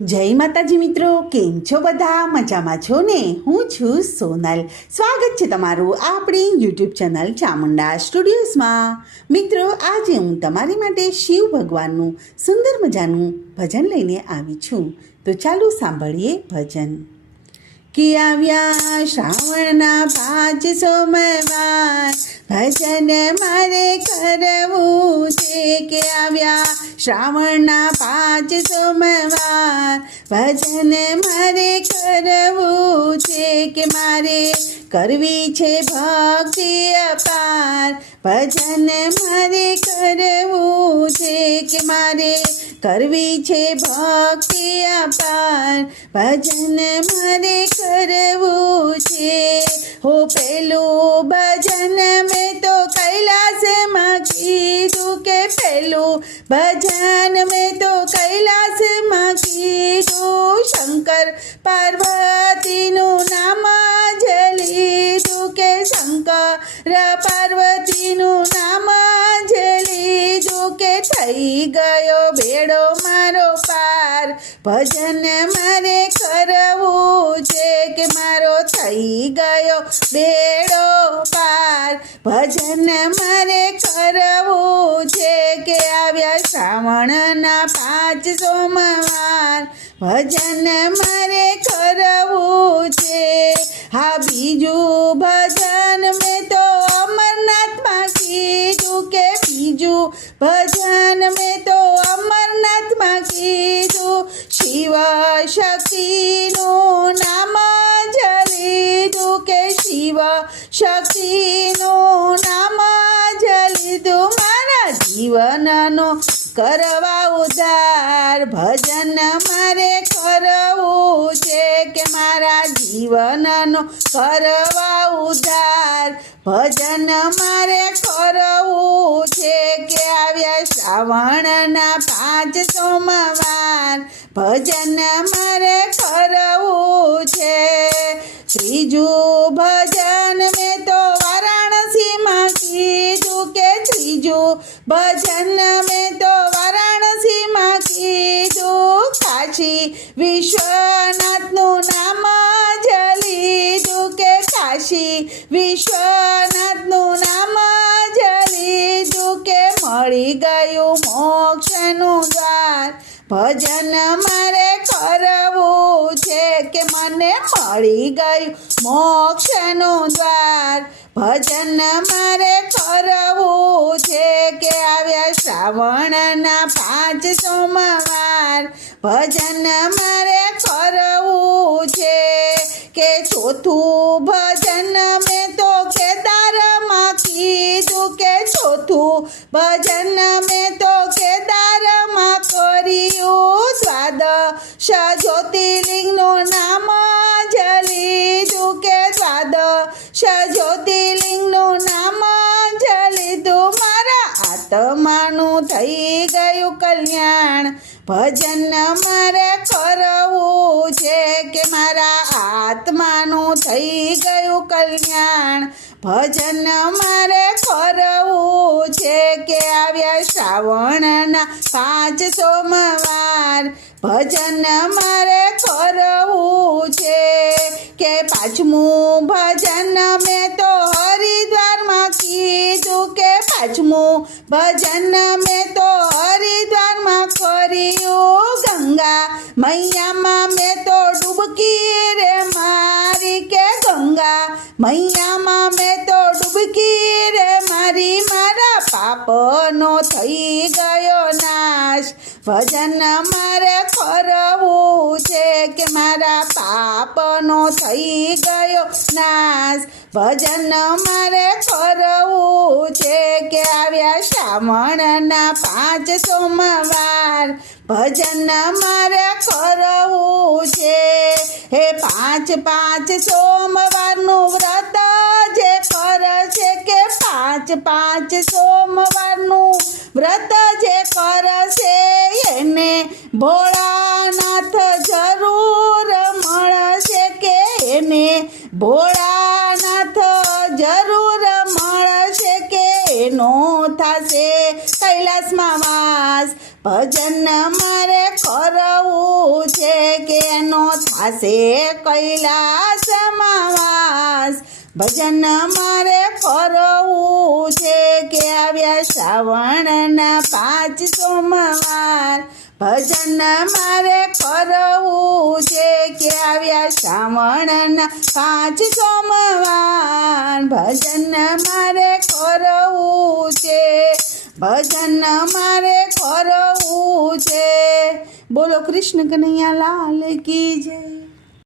જય માતાજી મિત્રો, કેમ છો બધા? મજામાં છો ને? હું છું સોનલ. સ્વાગત છે તમારું આપણી યુટ્યુબ ચેનલ ચામુંડા સ્ટુડિયોઝમાં. મિત્રો, આજે હું તમારી માટે શિવ ભગવાનનું સુંદર મજાનું ભજન લઈને આવી છું. તો ચાલો સાંભળીએ ભજન. કે આવ્યા શ્રાવણના 5 સોમવાર, ભજન મારે કરવું છે. કે આવ્યા શ્રાવણના 5 સોમવાર, ભજન મારે કરવું છે. કે મારે કરવી છે ભક્તિ અપાર, ભજન મારે કરવું છે. કે મારે કરવી છે ભક્તિ અપાર, ભજન મારે કરવું છે. હો પેલું ભજન મેં તો કૈલાસમાં કીધું, કે પેલું ભજન મેં તો કૈલાસમાં કીધું. શંકર પાર્વતીનું નામ જ લીધું, કે શંકર પાર્વતીનું નામ જ લીધું. કે થઈ ગયો બેડો મારો પાર, ભજન મારે કરવું છે. કે મારો થઈ ગયો બેડો પાર, ભજન મારે કરવું છે. કે આવ્યા શ્રાવણના 5 સોમવાર, ભજન મારે કરવું છે. હા, બીજું ભજન મેં તો અમરનાથમાં કીધું, કે બીજું ભજન મેં તો અમરનાથમાં કીધું. શિવ શક્તિનું નામ જ લીધું, કે શિવ શક્તિનું નામ જ લીધું. મારા જીવનનો કરવા ઉદ્ધાર, ભજન મારે કરવું છે. કે મારા જીવનનો કરવા ઉદ્ધાર, ભજન મારે કરવું છે. કે આવ્યા શ્રાવણના 5 સોમવાર, ભજન મારે કરવું છે. ત્રીજું ભજન મેં તો વારાણસીમાં કીધું, કે ત્રીજું ભજન મેં તો વારાણસીમાં કીધું. કાશી વિશ્વનાથનું નામ જ લીધું, કે કાશી વિશ્વનાથનું નામ જ લીધું. કે મળી ગયું મોક્ષનું દ્વાર, ભજન મારે કરવું છે. કે મને મળી ગયું મોક્ષનું દ્વાર, ભજન મારે કરવું છે. કે આવ્યા શ્રાવણના 5 સોમવાર, ભજન મારે કરવું છે. કે ચોથું ભજન મેં તો કેદારમાં કીધું, કે ચોથું ભજન મેં તો કેદારમાં કર્યું. દ્વાદશ જ્યોતિર્લિંગનું નામ જ લીધું, કે દ્વાદશ જ્યોતિર્લિંગનું નામ જ લીધું. મારા આત્માનું થઈ ગયું કલ્યાણ, ભજન મારે કરવું છે. કે મારા આત્માનું થઈ ગયું કલ્યાણ, ભજન મારે કરવું છે. કે આવ્યા શ્રાવણના 5 સોમવાર, ભજન મારે કરવું છે. કે 5મું ભજન મેં તો હરિદ્વારમાં કીધું, કે 5મું ભજન મેં તો હરિદ્વારમાં કર્યું. ગંગા મૈયામાં મેં તો ડૂબકી રે મારી, કે ગંગા મૈયામાં મેં તો ડૂબકી રે મારી. મારા પાપનો થઈ ગયો નાશ, ભજન મારે કરવું છે. કે મારા પાપનો થઈ ગયો નાશ, ભજન મારે કરવું છે. કે આવ્યા શ્રાવણના 5 સોમવાર, ભજન મારે કરવું છે. હે 5 સોમવારનું વ્રત જે કરે છે, કે 5 સોમવારનું વ્રત જે કરશે, એને ભોળાનાથ જરૂર મળશે. કે એને ભોળાનાથ જરૂર મળશે. કે એનો થાશે કૈલાસમાં વાસ. ભજન મારે કરવું છે કે નો થાશે કૈલાસમાં વાસ. ભજન મારે કરવું છે કે આવ્યા શ્રાવણના 5 સોમવાર. ભજન મારે કરવું છે કે આવ્યા શ્રાવણના 5 સોમવાર. ભજન મારે કરવું છે, ભજન મારે કરવું છે. બોલો કૃષ્ણ કનૈયા લાલ કી જય.